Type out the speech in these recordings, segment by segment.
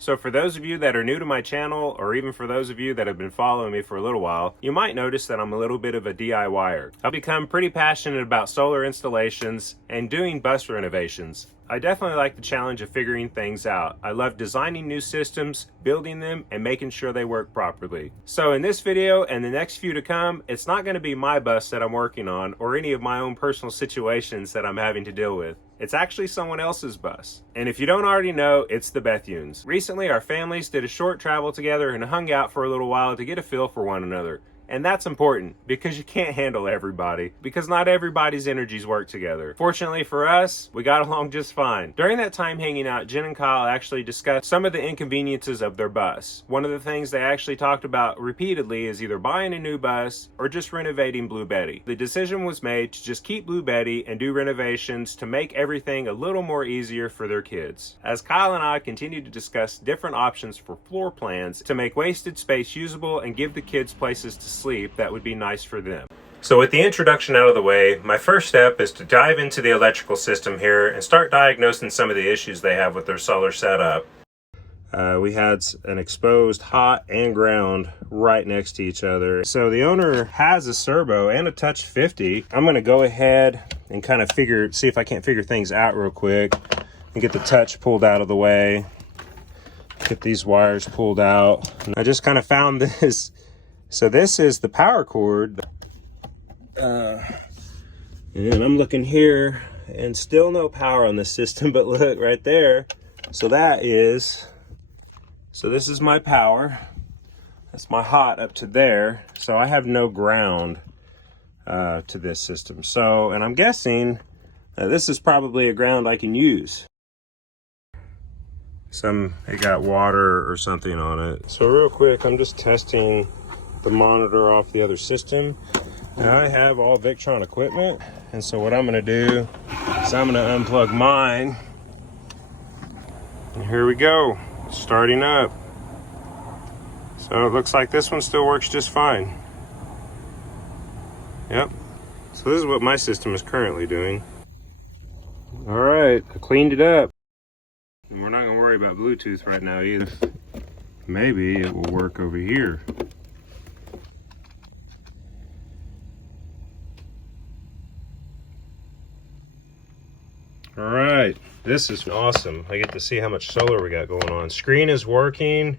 So for those of you that are new to my channel, or even for those of you that have been following me for a little while, you might notice that I'm a little bit of a DIYer. I've become pretty passionate about solar installations and doing bus renovations. I definitely like the challenge of figuring things out. I love designing new systems, building them, and making sure they work properly. So in this video and the next few to come, it's not going to be my bus that I'm working on or any of my own personal situations that I'm having to deal with. It's actually someone else's bus. And if you don't already know, it's the Bethunes. Recently, our families did a short travel together and hung out for a little while to get a feel for one another. And that's important because you can't handle everybody, because not everybody's energies work together. Fortunately for us, we got along just fine. During that time hanging out, Jen and Kyle actually discussed some of the inconveniences of their bus. One of the things they actually talked about repeatedly is either buying a new bus or just renovating Blue Betty. The decision was made to just keep Blue Betty and do renovations to make everything a little more easier for their kids. As Kyle and I continued to discuss different options for floor plans to make wasted space usable and give the kids places to sleep that would be nice for them. So with the introduction out of the way, my first step is to dive into the electrical system here and start diagnosing some of the issues they have with their solar setup. We had an exposed hot and ground right next to each other. So the owner has a servo and a touch 50. I'm going to go ahead and kind of see if I can't figure things out real quick and get the touch pulled out of the way. Get these wires pulled out. I just kind of found this. So this is the power cord, and I'm looking here and still no power on the system, but look right there. So this is my power. That's my hot up to there. So I have no ground to this system. So, and I'm guessing this is probably a ground I can use. It got water or something on it. So real quick, I'm just testing the monitor off the other system. Now I have all Victron equipment, and so what I'm going to do is I'm going to unplug mine, and here we go, starting up. So it looks like this one still works just fine. Yep, so this is what my system is currently doing. All right, I cleaned it up, and we're not going to worry about Bluetooth right now either. Maybe it will work over here. All right, this is awesome. I get to see how much solar we got going on. Screen is working.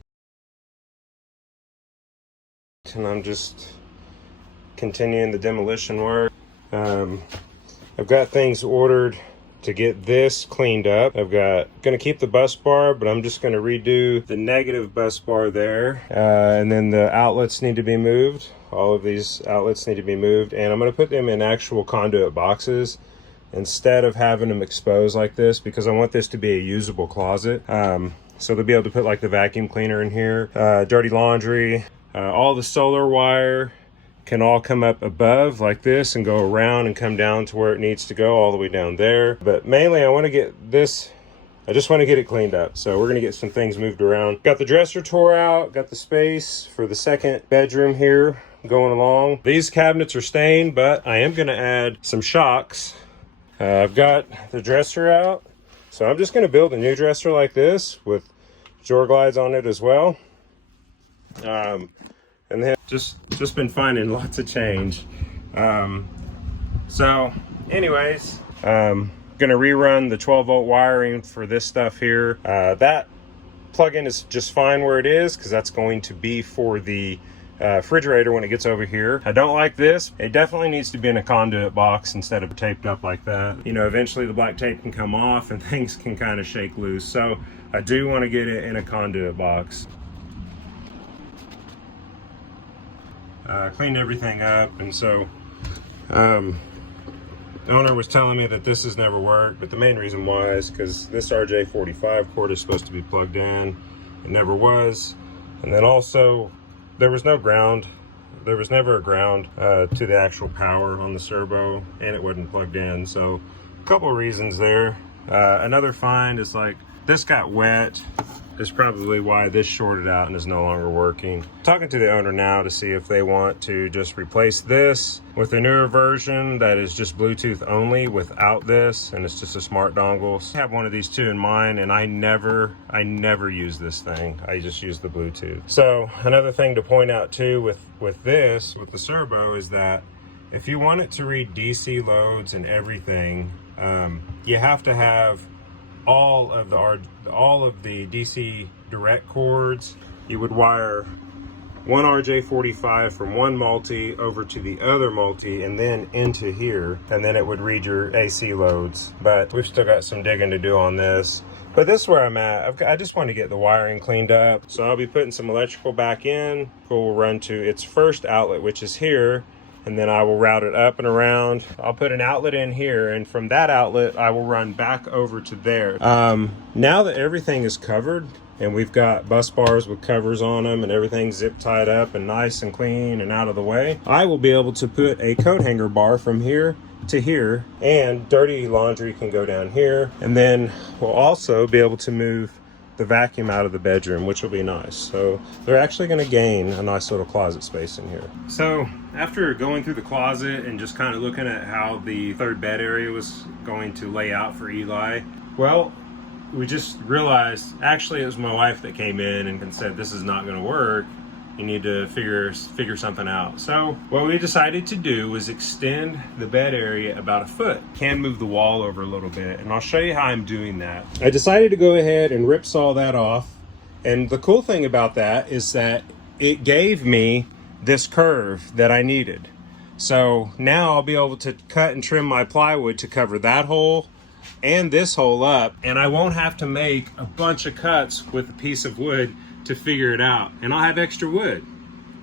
And I'm just continuing the demolition work. I've got things ordered to get this cleaned up. Gonna keep the bus bar, but I'm just gonna redo the negative bus bar there. And then the outlets need to be moved. All of these outlets need to be moved. And I'm gonna put them in actual conduit boxes instead of having them exposed like this, because I want this to be a usable closet. So they'll be able to put like the vacuum cleaner in here, dirty laundry, all the solar wire can all come up above like this and go around and come down to where it needs to go, all the way down there. But mainly I want to get this, I just want to get it cleaned up. So we're going to get some things moved around. Got the dresser tore out, got the space for the second bedroom here going along. These cabinets are stained, but I am going to add some shocks. I've got the dresser out, so I'm just going to build a new dresser like this with drawer glides on it as well. And then just been finding lots of change. So anyways, gonna rerun the 12-volt wiring for this stuff here. That plug-in is just fine where it is, because that's going to be for the refrigerator when it gets over here. I don't like this. It definitely needs to be in a conduit box instead of taped up like that. You know, eventually the black tape can come off and things can kind of shake loose. So I do want to get it in a conduit box. Cleaned everything up, and so the owner was telling me that this has never worked, but the main reason why is because this RJ45 cord is supposed to be plugged in. It never was. And then also there was no ground. There was never a ground to the actual power on the servo, and it wasn't plugged in. So a couple of reasons there. Another find is like this got wet is probably why this shorted out and is no longer working. Talking to the owner now to see if they want to just replace this with a newer version that is just Bluetooth only without this, and it's just a smart dongle. I have one of these two in mine, and I never use this thing. I just use the Bluetooth. So another thing to point out too with the servo is that if you want it to read DC loads and everything, you have to have all of the DC direct cords. You would wire one RJ45 from one multi over to the other multi and then into here, and then it would read your AC loads. But we've still got some digging to do on this. But this is where I'm at. I just want to get the wiring cleaned up. So I'll be putting some electrical back in. We'll run to its first outlet, which is here, and then I will route it up and around. I'll put an outlet in here, and from that outlet I will run back over to there. Now that everything is covered and we've got bus bars with covers on them and everything zip tied up and nice and clean and out of the way, I will be able to put a coat hanger bar from here to here, and dirty laundry can go down here, and then we'll also be able to move the vacuum out of the bedroom, which will be nice. So they're actually going to gain a nice little closet space in here. So after going through the closet and just kind of looking at how the third bed area was going to lay out for Eli, well, we just realized, actually it was my wife that came in and said, this is not going to work. You need to figure something out. So what we decided to do was extend the bed area about 1 foot. Can move the wall over a little bit, and I'll show you how I'm doing that. I decided to go ahead and rip saw that off, and the cool thing about that is that it gave me this curve that I needed. So now I'll be able to cut and trim my plywood to cover that hole and this hole up, and I won't have to make a bunch of cuts with a piece of wood to figure it out. And I'll have extra wood,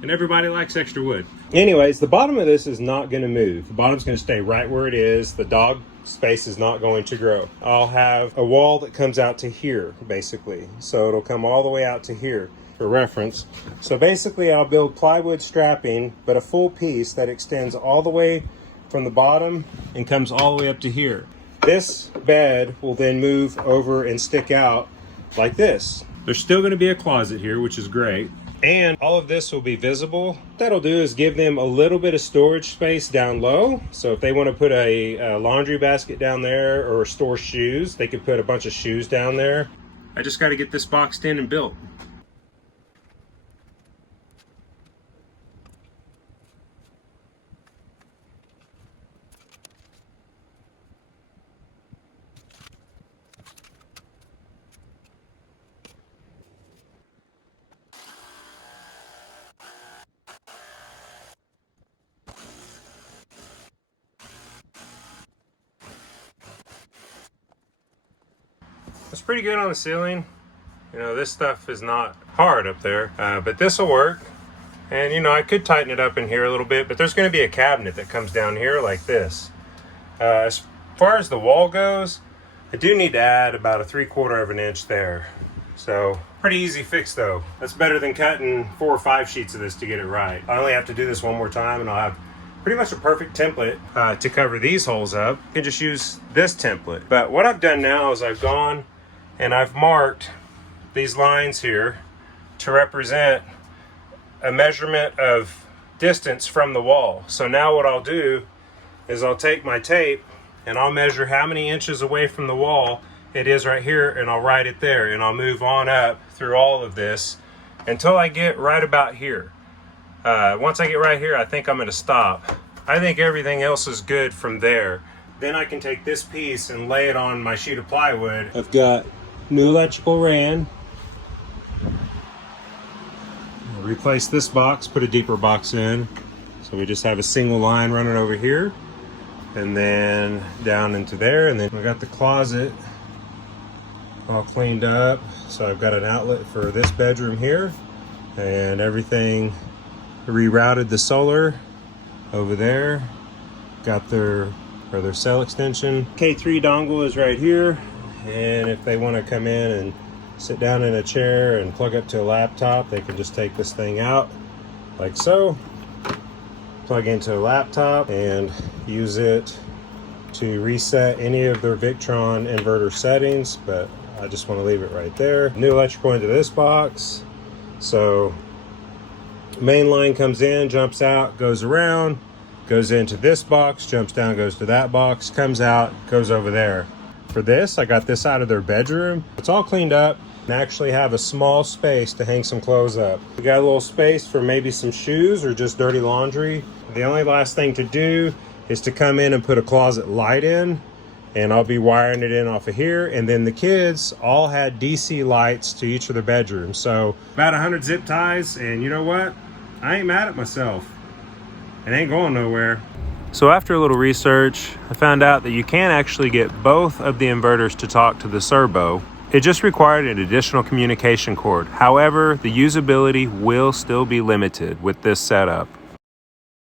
and everybody likes extra wood. Anyways, the bottom of this is not going to move. The bottom's going to stay right where it is. The dog space is not going to grow. I'll have a wall that comes out to here, basically. So it'll come all the way out to here for reference. So basically I'll build plywood strapping, but a full piece that extends all the way from the bottom and comes all the way up to here. This bed will then move over and stick out like this. There's still going to be a closet here, which is great. And all of this will be visible. What that'll do is give them a little bit of storage space down low. So if they want to put a laundry basket down there or store shoes, they could put a bunch of shoes down there. I just got to get this boxed in and built. It's pretty good on the ceiling. You know, this stuff is not hard up there, but this will work. And you know, I could tighten it up in here a little bit, but there's going to be a cabinet that comes down here like this. As far as the wall goes, I do need to add about a 3/4 of an inch there. So pretty easy fix though. That's better than cutting 4 or 5 sheets of this to get it right. I only have to do this one more time and I'll have pretty much a perfect template to cover these holes up. You can just use this template. But what I've done now is I've gone and I've marked these lines here to represent a measurement of distance from the wall. So now what I'll do is I'll take my tape and I'll measure how many inches away from the wall it is right here, and I'll write it there, and I'll move on up through all of this until I get right about here. Once I get right here, I think I'm going to stop. I think everything else is good from there. Then I can take this piece and lay it on my sheet of plywood. I've got new electrical ran. I'll replace this box, put a deeper box in. So we just have a single line running over here and then down into there. And then we got the closet all cleaned up. So I've got an outlet for this bedroom here and everything rerouted. The solar over there, got their cell extension. K3 dongle is right here. And if they want to come in and sit down in a chair and plug up to a laptop, they can just take this thing out like so, plug into a laptop and use it to reset any of their Victron inverter settings. But I just want to leave it right there. New electrical into this box. So main line comes in, jumps out, goes around, goes into this box, jumps down, goes to that box, comes out, goes over there. For this, I got this out of their bedroom. It's all cleaned up and actually have a small space to hang some clothes up. We got a little space for maybe some shoes or just dirty laundry. The only last thing to do is to come in and put a closet light in, and I'll be wiring it in off of here. And then the kids all had DC lights to each of their bedrooms. So about 100 zip ties, and you know what? I ain't mad at myself. It ain't going nowhere. So after a little research, I found out that you can actually get both of the inverters to talk to the servo. It just required an additional communication cord. However, the usability will still be limited with this setup.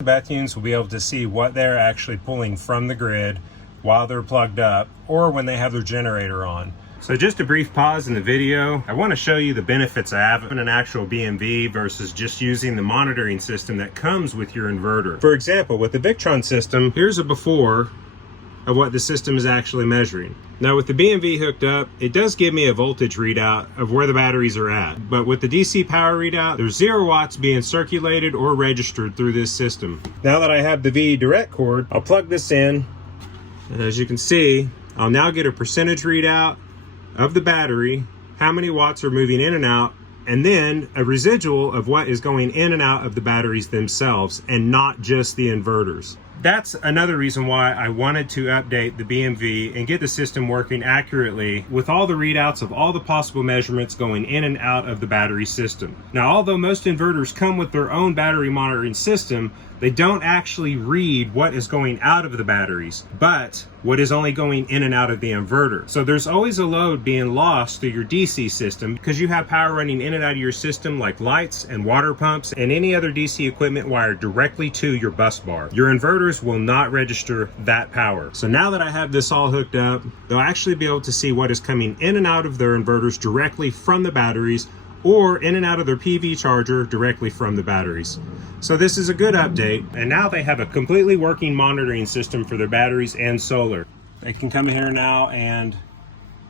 Bethunes will be able to see what they're actually pulling from the grid while they're plugged up or when they have their generator on. So just a brief pause in the video. I want to show you the benefits of having an actual BMV versus just using the monitoring system that comes with your inverter. For example, with the Victron system, here's a before of what the system is actually measuring. Now with the BMV hooked up, it does give me a voltage readout of where the batteries are at. But with the DC power readout, there's 0 watts being circulated or registered through this system. Now that I have the VE Direct cord, I'll plug this in. And as you can see, I'll now get a percentage readout of the battery, how many watts are moving in and out, and then a residual of what is going in and out of the batteries themselves, and not just the inverters. That's another reason why I wanted to update the BMV and get the system working accurately with all the readouts of all the possible measurements going in and out of the battery system. Now, although most inverters come with their own battery monitoring system, they don't actually read what is going out of the batteries, but what is only going in and out of the inverter. So there's always a load being lost through your DC system because you have power running in and out of your system like lights and water pumps and any other DC equipment wired directly to your bus bar. Your inverters will not register that power. So now that I have this all hooked up, they'll actually be able to see what is coming in and out of their inverters directly from the batteries or in and out of their PV charger directly from the batteries. So this is a good update, and now they have a completely working monitoring system for their batteries and solar. They can come in here now and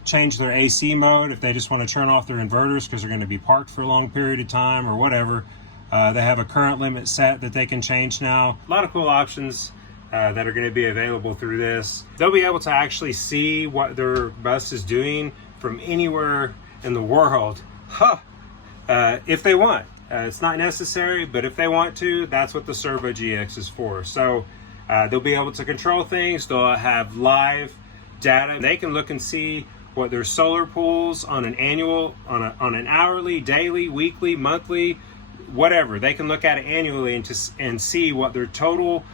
change their AC mode if they just want to turn off their inverters because they're going to be parked for a long period of time or whatever. They have a current limit set that they can change now. A lot of cool options that are going to be available through this. They'll be able to actually see what their bus is doing from anywhere in the world. If they want. It's not necessary, but if they want to, that's what the Servo GX is for. So they'll be able to control things. They'll have live data. They can look and see what their solar pulls on an annual, on an hourly, daily, weekly, monthly, whatever. They can look at it annually and see what their total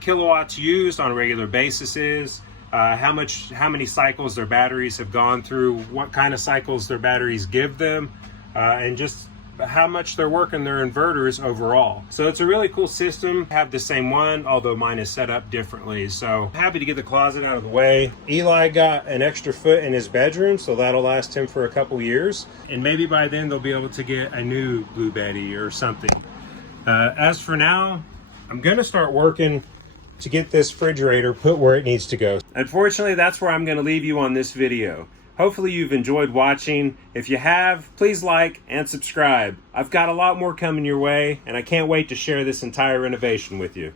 kilowatts used on a regular basis is. How many cycles their batteries have gone through, what kind of cycles their batteries give them, and just how much they're working their inverters overall. So it's a really cool system. I have the same one, although mine is set up differently. So happy to get the closet out of the way. Eli got an extra foot in his bedroom, so that'll last him for a couple years. And maybe by then they'll be able to get a new Blue Betty or something. As for now, I'm gonna start working to get this refrigerator put where it needs to go. Unfortunately, that's where I'm gonna leave you on this video. Hopefully you've enjoyed watching. If you have, please like and subscribe. I've got a lot more coming your way, and I can't wait to share this entire renovation with you.